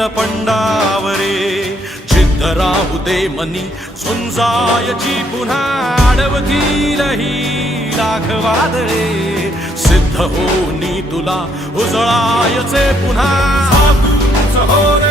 येईल पंडावरे जिद्द राहू दे मनी झुंजायची पुन्हा अडवतील ही लाख वादळे सिद्ध होनी तुला उजळायचे पुन्हा हो रे